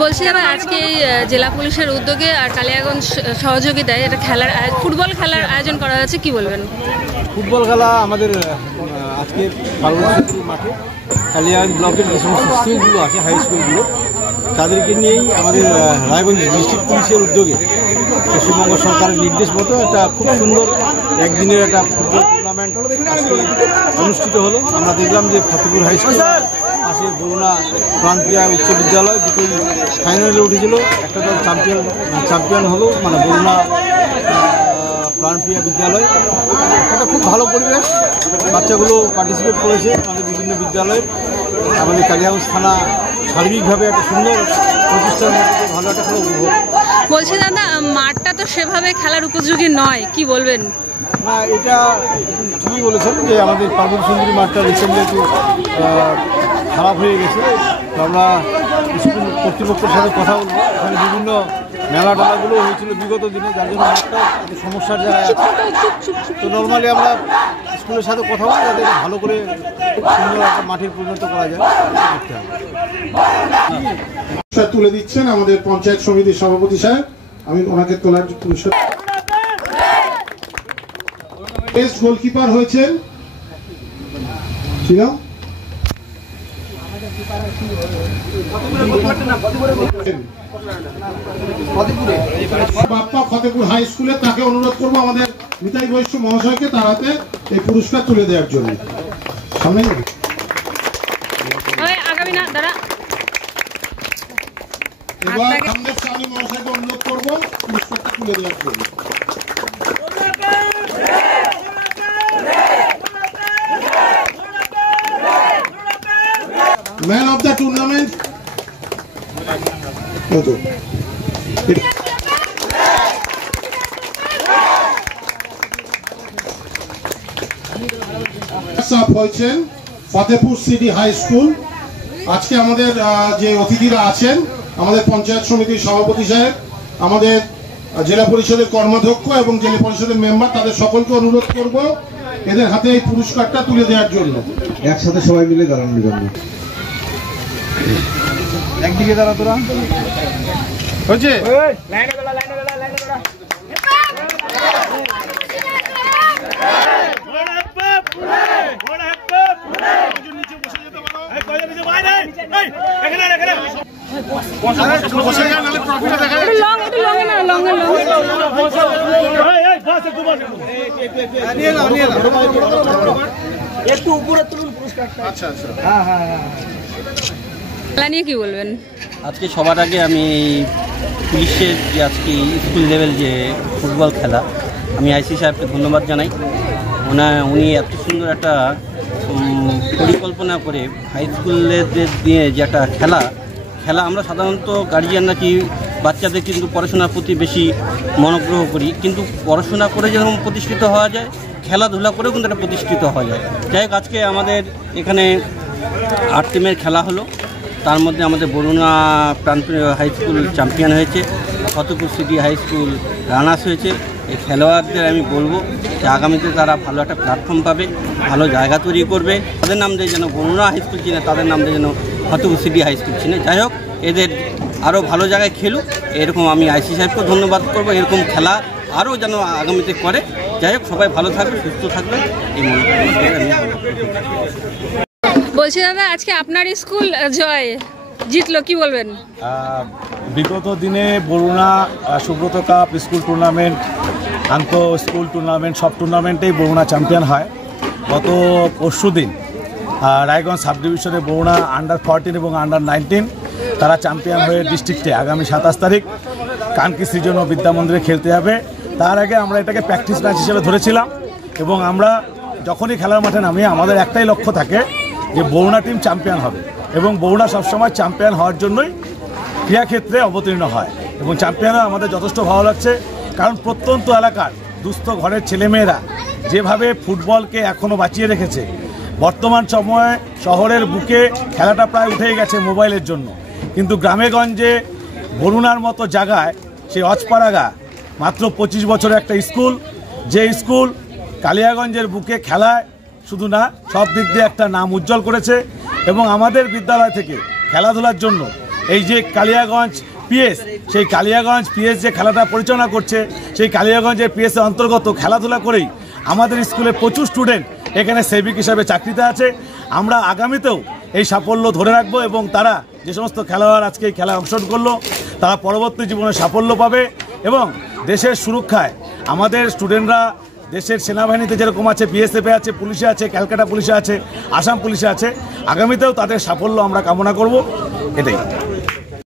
বলছি দাদা, আজকে জেলা পুলিশের উদ্যোগে আর কালিয়াগঞ্জ সহযোগিতায় এটা ফুটবল খেলার আয়োজন করা হয়েছে, কি বলবেন? ফুটবল খেলা আমাদের আজকে মাঠে কালিয়াগঞ্জ ব্লকের যে সমস্ত স্কুলগুলো আছে, হাই স্কুলগুলো, তাদেরকে নিয়েই আমাদের রায়গঞ্জ ডিস্ট্রিক্ট পুলিশের উদ্যোগে পশ্চিমবঙ্গ সরকারের নির্দেশ মতো একটা খুব সুন্দর একদিনের একটা ফুটবল টুর্নামেন্ট অনুষ্ঠিত হলো। আমরা দেখলাম যে ফতেপুর হাই স্কুল পাশে বরুণা প্রাণপ্রিয়া উচ্চ বিদ্যালয় দুটোই ফাইনালে উঠেছিল। একটা দল চ্যাম্পিয়ন হলো, মানে বরুণা প্রাণপ্রিয়া বিদ্যালয়। একটা খুব ভালো পরিবেশ, বাচ্চাগুলো পার্টিসিপেট করেছে আমাদের বিভিন্ন বিদ্যালয়ে। আমাদের কালিয়াগঞ্জ থানা সার্বিকভাবে একটা সুন্দর প্রতিষ্ঠানের মধ্যে ভালো একটা খেলা উপভোগ। বলছি দাদা, মাঠটা তো সেভাবে খেলার উপযোগী নয়, কি বলবেন? না, এটা ঠিকই বলেছেন যে আমাদের পার্বণ সুন্দরী মাঠটা রিসেন্টলি একটু খারাপ হয়ে গেছে। তো আমরা স্কুল কর্তৃপক্ষের সাথে কথা বলবো। এখানে বিভিন্ন মেলা টেলাগুলো হয়েছিল বিগত দিনে, যার জন্য মাঠটা সমস্যার জায়গায় আছে। তো নর্মালি আমরা স্কুলের সাথে কথা বলি যাতে ভালো করে সুন্দর একটা মাঠের পরিণত করা যায়। তুলে দিচ্ছেন আমাদের পঞ্চায়েত সমিতির সভাপতি সাহেব, আমি ওনাকে তোলার পুরস্কার। বেস্ট গোলকিপার হয়েছেন বাপ্পা ফতেপুর হাই স্কুলে। তাকে অনুরোধ করবো আমাদের নিতাই বৈশ্য মহাশয়কে তার হাতে এই পুরস্কার তুলে দেওয়ার জন্য। সামনে এবার আমাদের স্বামী মহাশয়কে অনুরোধ করবো পুরস্কারটা তুলে দেওয়ার জন্য। ম্যান অফ দ্য টুর্নামেন্ট হয়েছেন ফতেপুর সিটি হাই স্কুল। আজকে আমাদের যে অতিথিরা আছেন, আমাদের পঞ্চায়েত সমিতির সভাপতি সাহেব, আমাদের জেলা পরিষদের কর্মাধ্যক্ষ এবং জেলা পরিষদের মেম্বার, তাদের সকলকে অনুরোধ করব এদের হাতে এই পুরস্কারটা তুলে দেওয়ার জন্য। একসাথে সবাই মিলে দাঁড়ানোর জন্য। একদিকে দাঁড়া তোরা হচ্ছে একটু উপরে তুলুন পুরস্কারটা। আচ্ছা আচ্ছা, নিয়ে কি বলবেন? আজকে সবার আগে আমি পুলিশের যে আজকে স্কুল লেভেল যে ফুটবল খেলা, আমি আইসি সাহেবকে ধন্যবাদ জানাই। উনি এত সুন্দর একটা পরিকল্পনা করে হাই স্কুলেদের দিয়ে যে একটা খেলা আমরা সাধারণত গার্জিয়ানরা কি বাচ্চাদের কিন্তু পড়াশোনার প্রতি বেশি মনোগ্রহ করি, কিন্তু পড়াশোনা করে যেরকম প্রতিষ্ঠিত হওয়া যায়, খেলাধুলা করেও কিন্তু একটা প্রতিষ্ঠিত হওয়া যায়। যাই হোক, আজকে আমাদের এখানে 8 টিমের খেলা হলো। তার মধ্যে আমাদের বরুণা প্রাণপ্রিয় হাই স্কুল চ্যাম্পিয়ন হয়েছে, Fatehpur city high school runners হয়েছে। এই খেলোয়াড়দের আমি বলবো যে আগামীতে তারা ভালো একটা প্ল্যাটফর্ম পাবে, ভালো জায়গা তৈরি করবে। তাদের নাম দিয়ে যেন বরুণা হাই স্কুল চিনে, তাদের নাম দিয়ে যেন ফতেপুর সিটি হাই স্কুল চিনে। যাই হোক, এদের আরও ভালো জায়গায় খেলুক, এরকম আমি আইসি সাহেবকেও ধন্যবাদ করবো। এরকম খেলা আরও যেন আগামীতে করে। যাই হোক, সবাই ভালো থাকবে, সুস্থ থাকবে, এই মনে করি। বলছি দাদা, আজকে আপনার স্কুল জয় জিতলো, কি বলবেন? বিগত দিনে Baruna Subrata cup school tournament, আন্তঃ স্কুল টুর্নামেন্ট, সব টুর্নামেন্টেই বরুণা চ্যাম্পিয়ন হয়। গত পরশুদিন রায়গঞ্জ সাব ডিভিশনে বরুণা আন্ডার 14 এবং আন্ডার 19 তারা চ্যাম্পিয়ন হয়ে ডিস্ট্রিক্টে আগামী 27 তারিখ কানকি সৃজন বিদ্যা মন্দিরে খেলতে যাবে। তার আগে আমরা এটাকে প্র্যাকটিস ম্যাচ হিসেবে ধরেছিলাম, এবং আমরা যখনই খেলার মাঠে নামি আমাদের একটাই লক্ষ্য থাকে যে বরুণা টিম চ্যাম্পিয়ন হবে, এবং বরুণা সবসময় চ্যাম্পিয়ন হওয়ার জন্যই ক্রীড়াক্ষেত্রে অবতীর্ণ হয়। এবং চ্যাম্পিয়ন আমাদের যথেষ্ট ভালো লাগছে, কারণ প্রত্যন্ত এলাকার দুস্থ ঘরের ছেলেমেয়েরা যেভাবে ফুটবলকে এখনও বাঁচিয়ে রেখেছে। বর্তমান সময়ে শহরের বুকে খেলাটা প্রায় উঠেই গেছে মোবাইলের জন্য, কিন্তু গ্রামেগঞ্জে বরুণার মতো জায়গায় সেই অজপাড়াগা মাত্র 25 বছরের একটা স্কুল, যে স্কুল কালিয়াগঞ্জের বুকে খেলায় শুধু না সব দিক দিয়ে একটা নাম উজ্জ্বল করেছে। এবং আমাদের বিদ্যালয় থেকে খেলাধুলার জন্য এই যে কালিয়াগঞ্জ পিএস, সেই কালিয়াগঞ্জ পিএস যে খেলাটা পরিচালনা করছে, সেই কালিয়াগঞ্জের পিএসের অন্তর্গত খেলাধুলা করেই আমাদের স্কুলে প্রচুর স্টুডেন্ট এখানে সেবিক হিসাবে চাকরিতে আছে। আমরা আগামীতেও এই সাফল্য ধরে রাখবো এবং তারা যে সমস্ত খেলোয়াড় আজকে এই খেলায় অংশগ্রহণ করলো তারা পরবর্তী জীবনে সাফল্য পাবে এবং দেশের সুরক্ষায় আমাদের স্টুডেন্টরা দেশের সেনাবাহিনীতে যেরকম আছে, বিএসএফে আছে, পুলিশে আছে, ক্যালকাটা পুলিশে আছে, আসাম পুলিশে আছে, আগামীতেও তাদের সাফল্য আমরা কামনা করব। এটাই।